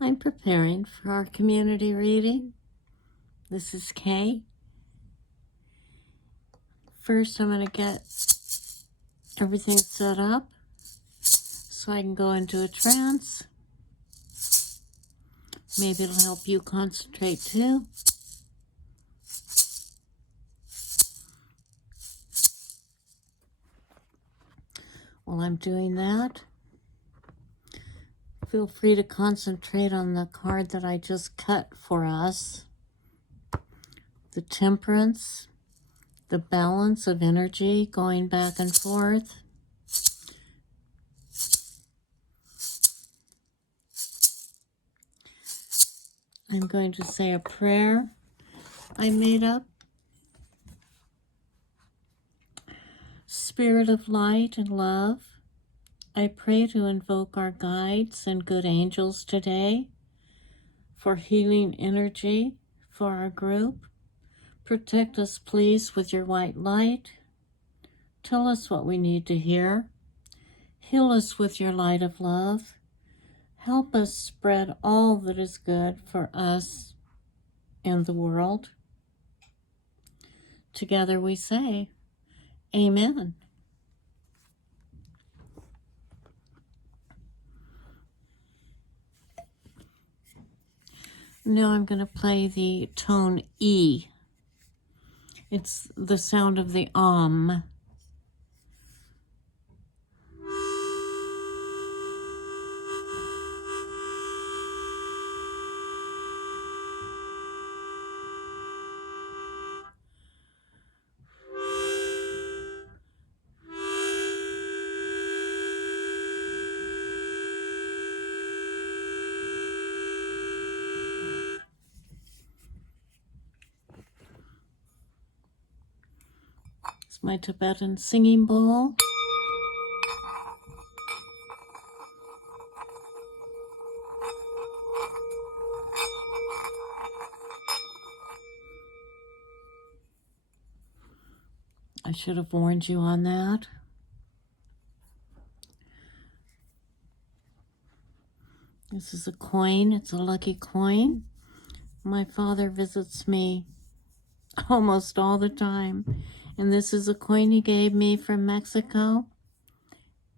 I'm preparing for our community reading. This is Kay. First, I'm going to get everything set up so I can go into a trance. Maybe it'll help you concentrate too. While I'm doing that, feel free to concentrate on the card that I just cut for us. The Temperance, the balance of energy going back and forth. I'm going to say a prayer I made up. Spirit of light and love, I pray to invoke our guides and good angels today for healing energy for our group. Protect us, please, with your white light. Tell us what we need to hear. Heal us with your light of love. Help us spread all that is good for us and the world. Together we say, Amen. Now I'm going to play the tone E. It's the sound of the It's my Tibetan singing bowl. I should have warned you on that. This is a coin. It's a lucky coin. My father visits me almost all the time. And this is a coin he gave me from Mexico.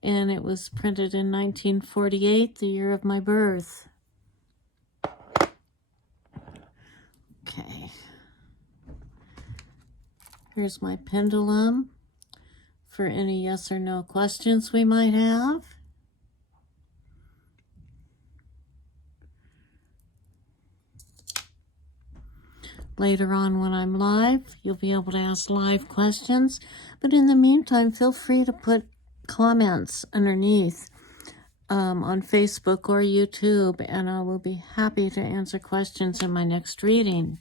And it was printed in 1948, the year of my birth. Okay. Here's my pendulum for any yes or no questions we might have. Later on when I'm live, you'll be able to ask live questions. But in the meantime, feel free to put comments underneath on Facebook or YouTube, and I will be happy to answer questions in my next reading.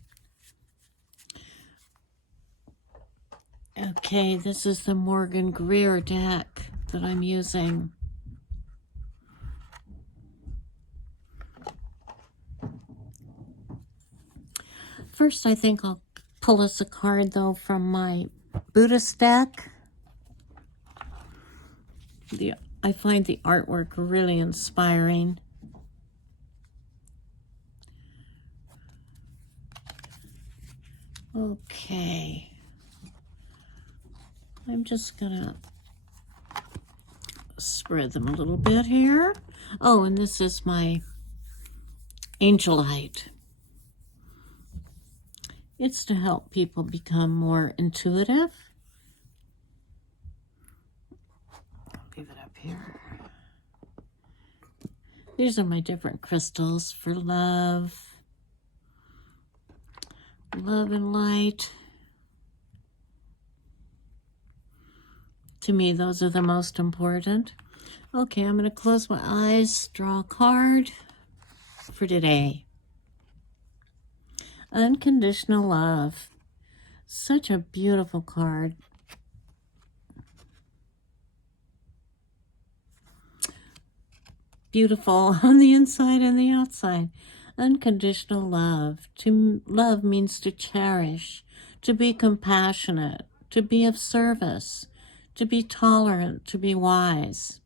Okay, this is the Morgan Greer deck that I'm using. First, I think I'll pull us a card, though, from my Buddhist deck. I find the artwork really inspiring. Okay. I'm just gonna spread them a little bit here. Oh, and this is my Angelite. It's to help people become more intuitive. I'll leave it up here. These are my different crystals for love and light. To me, those are the most important. Okay, I'm going to close my eyes, draw a card for today. Unconditional love. Such a beautiful card. Beautiful on the inside and the outside. Unconditional love. To love means to cherish, to be compassionate, to be of service, to be tolerant, to be wise.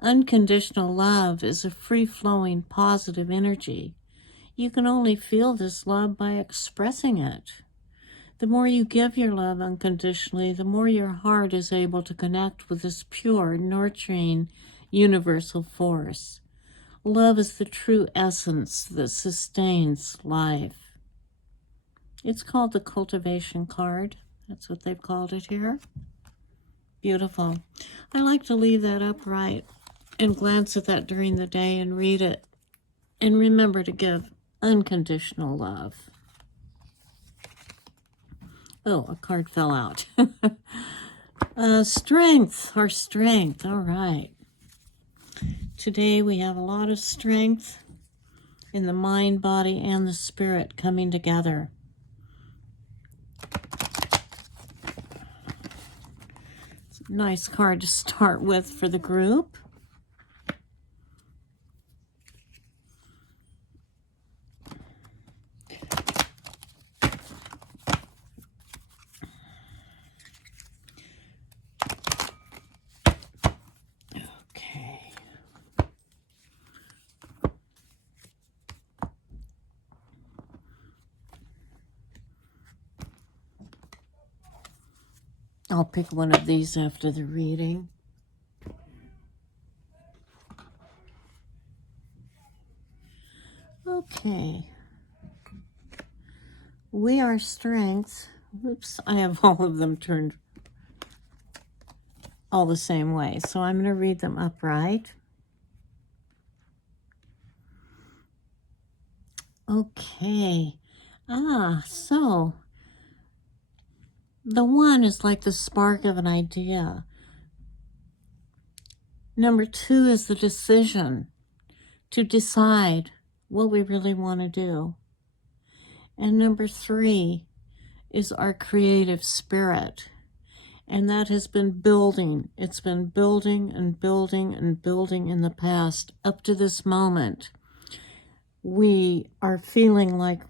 Unconditional love is a free-flowing positive energy. You can only feel this love by expressing it. The more you give your love unconditionally, the more your heart is able to connect with this pure, nurturing, universal force. Love is the true essence that sustains life. It's called the cultivation card. That's what they've called it here. Beautiful. I like to leave that upright and glance at that during the day and read it. And remember to give unconditional love. Oh, a card fell out. Strength, our strength. All right. Today we have a lot of strength in the mind, body, and the spirit coming together. It's a nice card to start with for the group. I'll pick one of these after the reading. Okay. We are strength. Oops, I have all of them turned all the same way. So I'm going to read them upright. Okay. So the one is like the spark of an idea. Number 2 is the decision to decide what we really want to do. And number 3 is our creative spirit. And that has been building. It's been building and building and building in the past up to this moment. We are feeling like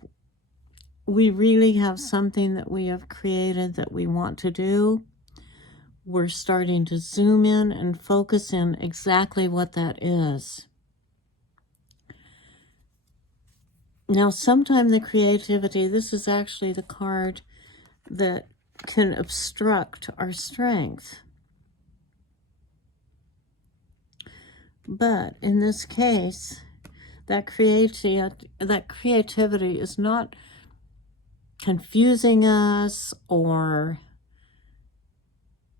we really have something that we have created that we want to do. We're starting to zoom in and focus in exactly what that is. Now, sometime the creativity, this is actually the card that can obstruct our strength. But in this case, that creativity is not confusing us or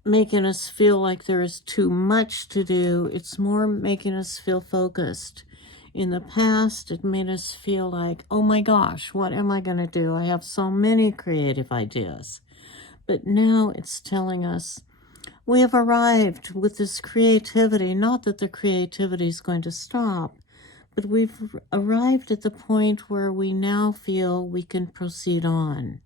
making us feel like there is too much to do. It's more making us feel focused. In the past, it made us feel like, oh my gosh, what am I going to do? I have so many creative ideas. But now it's telling us we have arrived with this creativity. Not that the creativity is going to stop, but we've arrived at the point where we now feel we can proceed on.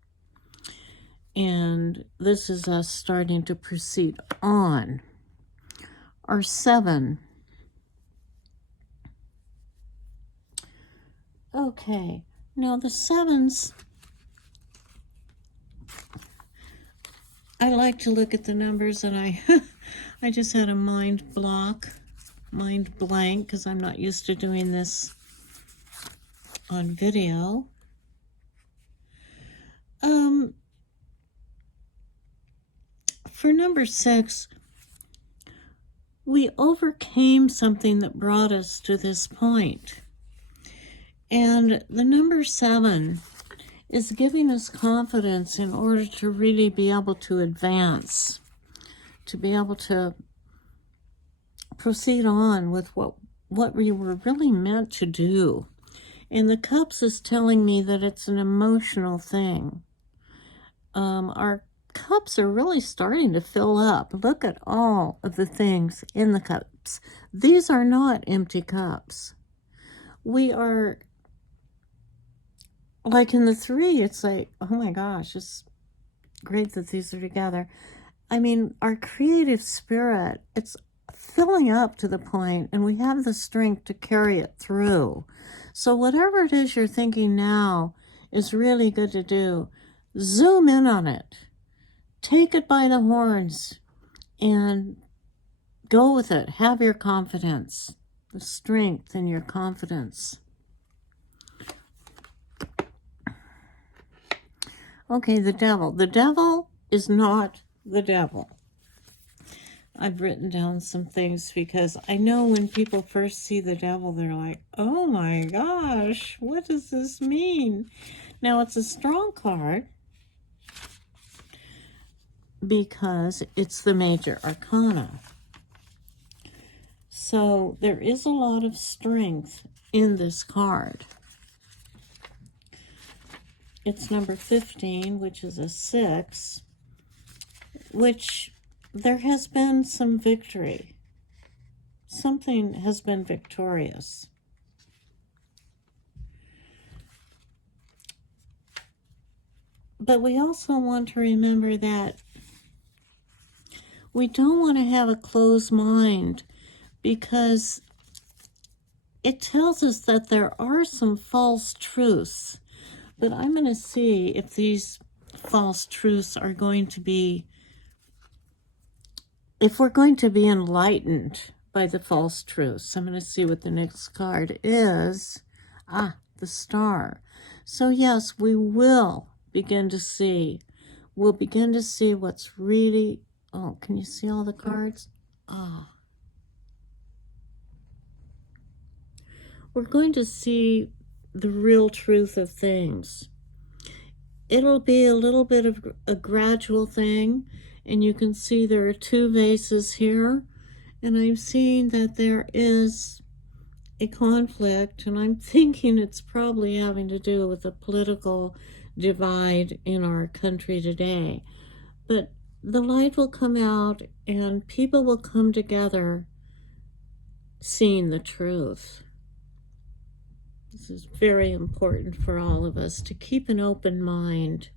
And this is us starting to proceed on. Our 7. Okay, now the 7s, I like to look at the numbers, and I just had a mind blank, because I'm not used to doing this on video. For number 6, we overcame something that brought us to this point. And the number 7 is giving us confidence in order to really be able to advance, to be able to proceed on with what we were really meant to do. And the Cups is telling me that it's an emotional thing. Our cups are really starting to fill up. Look at all of the things in the cups. These are not empty cups. We are, like in the 3, it's like, oh my gosh, it's great that these are together. I mean, our creative spirit, it's filling up to the point, and we have the strength to carry it through. So whatever it is you're thinking now is really good to do. Zoom in on it. Take it by the horns and Go with it. Have your confidence, the strength in your confidence. Okay, the devil. The devil is not the devil. I've written down some things because I know when people first see the devil, they're like, oh my gosh, what does this mean? Now, it's a strong card because it's the major arcana. So there is a lot of strength in this card. It's number 15, which is a 6, which there has been some victory. Something has been victorious. But we also want to remember that we don't want to have a closed mind, because it tells us that there are some false truths. But I'm going to see if these false truths are going to be, if we're going to be enlightened by the false truths. I'm going to see what the next card is. The Star. So yes, we will begin to see. We'll begin to see what's really, oh, can you see all the cards? We're going to see the real truth of things. It'll be a little bit of a gradual thing, and you can see there are 2 vases here, and I'm seeing that there is a conflict, and I'm thinking it's probably having to do with the political divide in our country today. But the light will come out, and people will come together seeing the truth. This is very important for all of us, to keep an open mind,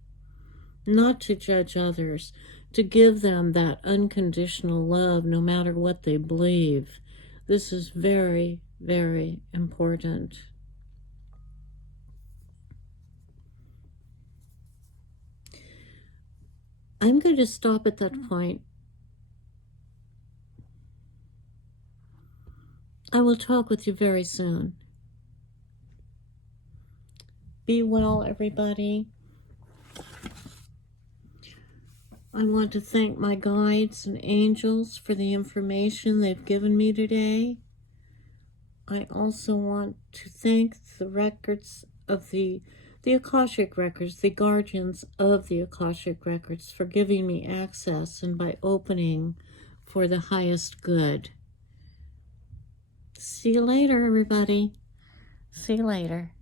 not to judge others, to give them that unconditional love no matter what they believe. This is very, very important. I'm going to stop at that point. I will talk with you very soon. Be well, everybody. I want to thank my guides and angels for the information they've given me today. I also want to thank the records of the Akashic Records, the guardians of the Akashic Records, for giving me access and by opening for the highest good. See you later, everybody. See you later.